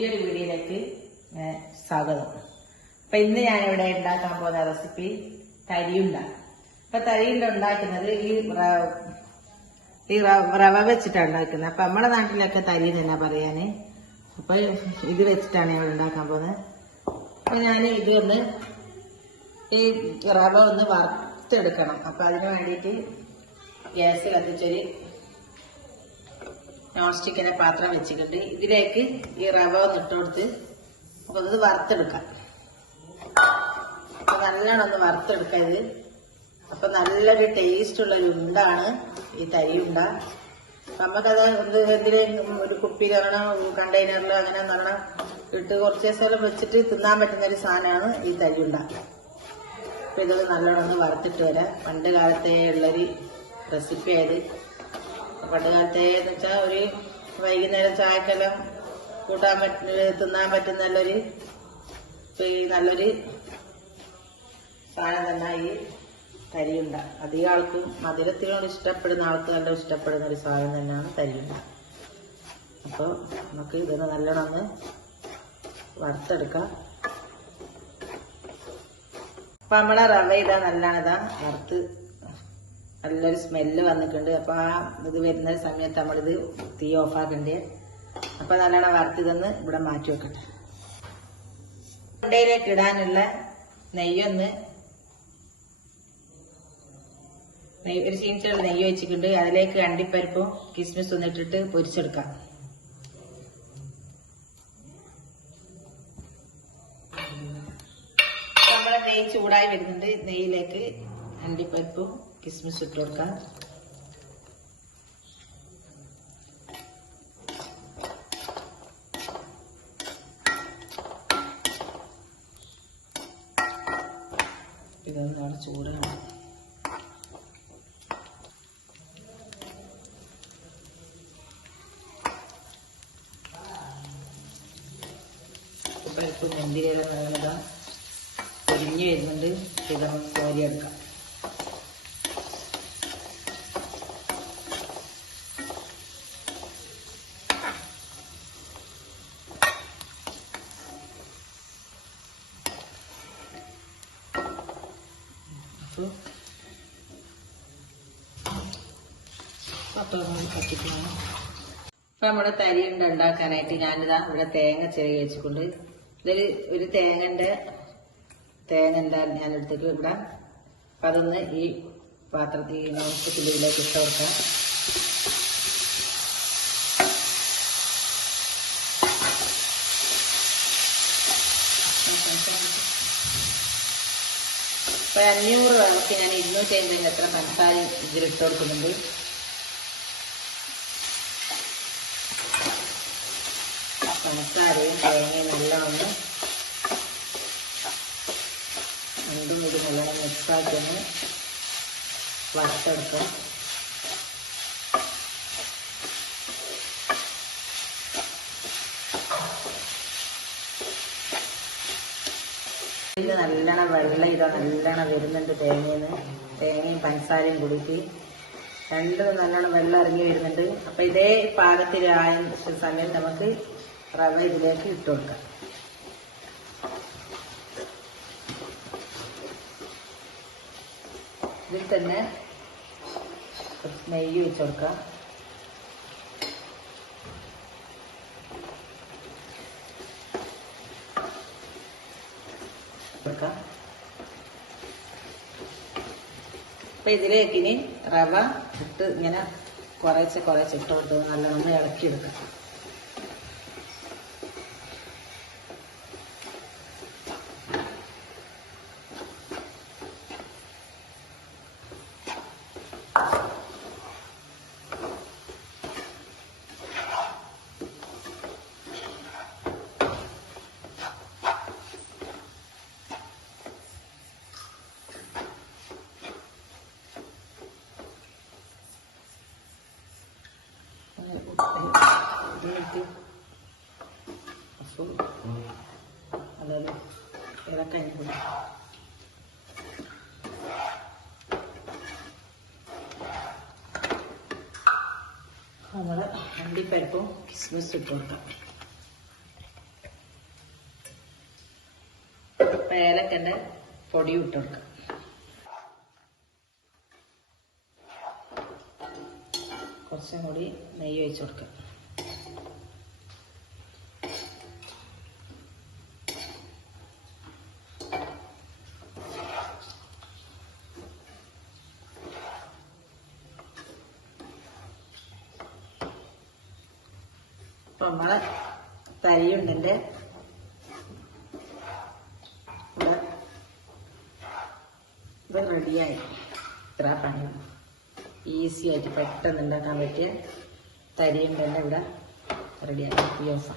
പുതിയൊരു വീഡിയോയിലേക്ക് സ്വാഗതം. അപ്പൊ ഇന്ന് ഞാൻ ഇവിടെ ഉണ്ടാക്കാൻ പോകുന്ന റെസിപ്പി തരിയുണ്ട. അപ്പൊ തരിയുണ്ട ഉണ്ടാക്കുന്നത് ഈ ഈ റവ വെച്ചിട്ടാണ് ഉണ്ടാക്കുന്നത്. അപ്പൊ നമ്മുടെ നാട്ടിലൊക്കെ തരി തന്നെ പറയാന്? അപ്പൊ ഇത് വെച്ചിട്ടാണ് ഞാൻ ഉണ്ടാക്കാൻ പോകുന്നത്. അപ്പൊ ഞാൻ ഇത് ഒന്ന് ഈ റവ ഒന്ന് വറുത്തെടുക്കണം. അപ്പൊ അതിനു വേണ്ടിയിട്ട് ഗ്യാസ് കത്തിച്ചൊരു നോൺ സ്റ്റിക്കിന്റെ പാത്രം വെച്ചിട്ടുണ്ട്. ഇതിലേക്ക് ഈ റവ ഒന്ന് ഇട്ട് കൊടുത്ത് അപ്പൊ ഇത് വറുത്തെടുക്കാം. അപ്പൊ നല്ലോണം ഒന്ന് വറുത്തെടുക്കാം ഇത്. അപ്പൊ നല്ലൊരു ടേസ്റ്റ് ഉള്ള ഒരു ഉണ്ടാണ് ഈ തരി ഉണ്ട. നമുക്കത് എന്ത് എന്തിനും ഒരു കുപ്പിയിലിറങ്ങണം കണ്ടെയ്നറിലോ അങ്ങനെ നല്ലോണം ഇട്ട് കുറച്ച് ദിവസം വെച്ചിട്ട് തിന്നാൻ പറ്റുന്ന ഒരു സാധനമാണ് ഈ തരി ഉണ്ട. അപ്പൊ ഇതൊക്കെ നല്ലോണം ഒന്ന് വറുത്തിട്ട് വരാം. പണ്ട് കാലത്തേ ഉള്ളൊരു റെസിപ്പി ആയത്. പണ്ട് കാലത്തെ എന്ന് വെച്ചാൽ ഒരു വൈകുന്നേരം ചായക്കെല്ലാം കൂട്ടാൻ പറ്റുന്ന തിന്നാൻ പറ്റുന്ന നല്ലൊരു നല്ലൊരു സാധനം തന്നെ ഈ തരിയുണ്ട. അധികം ആൾക്കും മധുരത്തിനോട് ഇഷ്ടപ്പെടുന്ന ആൾക്ക് നല്ല ഇഷ്ടപ്പെടുന്ന ഒരു സാധനം തന്നെയാണ് തരിയുണ്ട. അപ്പോൾ നമുക്ക് ഇതൊന്ന് നല്ലോണം ഒന്ന് വറുത്തെടുക്കാം. അപ്പൊ നമ്മളെ റവ ഇതാ നല്ലോണം ഇതാ വറുത്ത് നല്ലൊരു സ്മെല്ല് വന്നിട്ടുണ്ട്. അപ്പൊ ആ ഇത് വരുന്ന സമയത്ത് നമ്മളിത് തീ ഓഫാക്കണ്ടേ അപ്പൊ നല്ലോണം വറുത്ത് ഇതൊന്ന് ഇവിടെ മാറ്റി വെക്കട്ടെ. ഉണ്ടയിലേക്ക് ഇടാനുള്ള നെയ്യൊന്ന് നെയ്യ് ഒരു ചീനിച്ചുള്ള നെയ്യ് വെച്ചിട്ടുണ്ട് അതിലേക്ക് അണ്ടിപ്പരിപ്പും കിസ്മിസ് ഒന്ന് ഇട്ടിട്ട് പൊരിച്ചെടുക്കാം. നമ്മളെ നെയ്യ് ചൂടായി വരുന്നുണ്ട്. നെയ്യിലേക്ക് അണ്ടിപ്പരിപ്പും കിസ്മിസ് ഇട്ട് കൊടുക്കാം ഇതൊന്നും അവിടെ ചൂടാണ് പരിപ്പ് മുന്തിരിയെല്ലാം നല്ലതാണ് പൊരിഞ്ഞ് വരുന്നുണ്ട് ഇതൊന്ന് കോരിയെടുക്കാം അപ്പോൾ അപ്പോൾ നമ്മുടെ കത്തിക്കണം ഉണ്ട് ഉണ്ടാക്കാനായിട്ട് ഞാനിതാ ഇവിടെ തേങ്ങ ചെറിയ വെച്ചിട്ടുണ്ട്. ഇതൊരു ഒരു തേങ്ങന്റെ തേങ്ങ എന്താ ഞാൻ എടുത്തിട്ട് ഇവിടെ. അപ്പൊ അതൊന്ന് ഈ പാത്രത്തിൽ നമുക്ക് നോൺ ഇട്ട് കൊടുക്കാം. ഇപ്പൊ അഞ്ഞൂറ് വെള്ളത്തിൽ ഞാൻ ഇരുന്നൂറ്റി അമ്പതിന് എത്ര പഞ്ചസാര ഇതിലിട്ട് കൊടുക്കുന്നുണ്ട്. പഞ്ചസാരയും തേങ്ങയും എല്ലാം ഒന്ന് രണ്ടും കൂടി നല്ലോണം മിക്സാക്കി ഒന്ന് വറുത്തെടുക്കാം. ഇതിൽ നല്ലോണം വെള്ളം ഇതാ നല്ലോണം വരുന്നുണ്ട് തേങ്ങയിൽ തേങ്ങയും പഞ്ചസാരയും കൂടിയിട്ട് രണ്ടും നല്ലോണം വെള്ളം ഇറങ്ങി വരുന്നുണ്ട്. അപ്പൊ ഇതേ പാകത്തിലായ സമയം നമുക്ക് റവ ഇതിലേക്ക് ഇട്ട് കൊടുക്കാം. ഇതിൽ തന്നെ നെയ്യ് വെച്ച് കൊടുക്കാം. അപ്പൊ ഇതിലേക്ക് ഇനി റവ ഇട്ട് ഇങ്ങനെ കുറേശ്ശെ കുറേശ്ശെ ഇട്ട് കൊടുത്ത് നല്ലോണം ഇളക്കിയെടുക്കാം. ഇതിലേക്ക് పసుపు అలాగే ఎర్రకాయ పొడి നമ്മുടെ അണ്ടിപ്പരിപ്പും കിസ്മിസ് ഇട്ട് കൊടുക്കാം. പേലക്കന്റെ പൊടി ഇട്ട് കൊടുക്കാം. കുറച്ചും കൂടി നെയ്യ് ഒഴിച്ചു കൊടുക്കാം. അപ്പൊ നമ്മളെ തരിയുണ്ടെന്റെ ഇവിടെ. ഇത് റെഡിയായി ഇത്ര പണി. ഈസി ആയിട്ട് പെട്ടെന്ന് ഉണ്ടാക്കാൻ പറ്റിയ തരിയുണ്ടല്ലേ ഇവിടെ. റെഡിയായി അപ്പൊ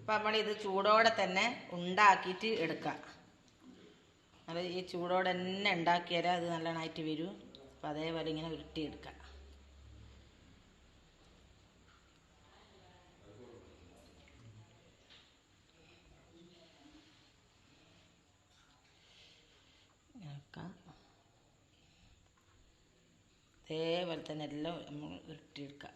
അപ്പം നമ്മളിത് ചൂടോടെ തന്നെ ഉണ്ടാക്കിയിട്ട് എടുക്കാം. അത് ഈ ചൂടോടെ തന്നെ ഉണ്ടാക്കിയാലേ അത് നല്ലതായിട്ട് വരും. അപ്പം അതേപോലെ ഇങ്ങനെ ഉരുട്ടിയെടുക്കാം ഇളക്കാം ഇതേപോലെ തന്നെ എല്ലാം നമ്മൾ ഉരുട്ടിയെടുക്കാം.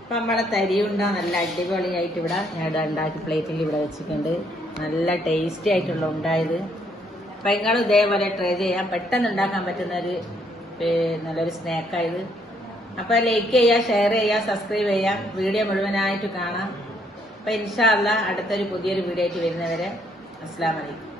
അപ്പം നമ്മുടെ തരിയുണ്ട നല്ല അടിപൊളിയായിട്ട് ഇവിടെ ഞാൻ ഉണ്ടാക്കി പ്ലേറ്റിൽ ഇവിടെ വെച്ചിട്ടുണ്ട്. നല്ല ടേസ്റ്റി ആയിട്ടുള്ള ഉണ്ടായത്. അപ്പം നിങ്ങളും ഇതേപോലെ ട്രൈ ചെയ്യാം. പെട്ടെന്ന് ഉണ്ടാക്കാൻ പറ്റുന്ന ഒരു നല്ലൊരു സ്നാക്കായത് അപ്പം ലൈക്ക് ചെയ്യുക ഷെയർ ചെയ്യുക സബ്സ്ക്രൈബ് ചെയ്യാം. വീഡിയോ മുഴുവനായിട്ട് കാണാം. അപ്പം ഇൻഷാല്ല അടുത്തൊരു പുതിയൊരു വീഡിയോ ആയിട്ട് വരുന്നവരെ അസ്സാം വലൈക്കും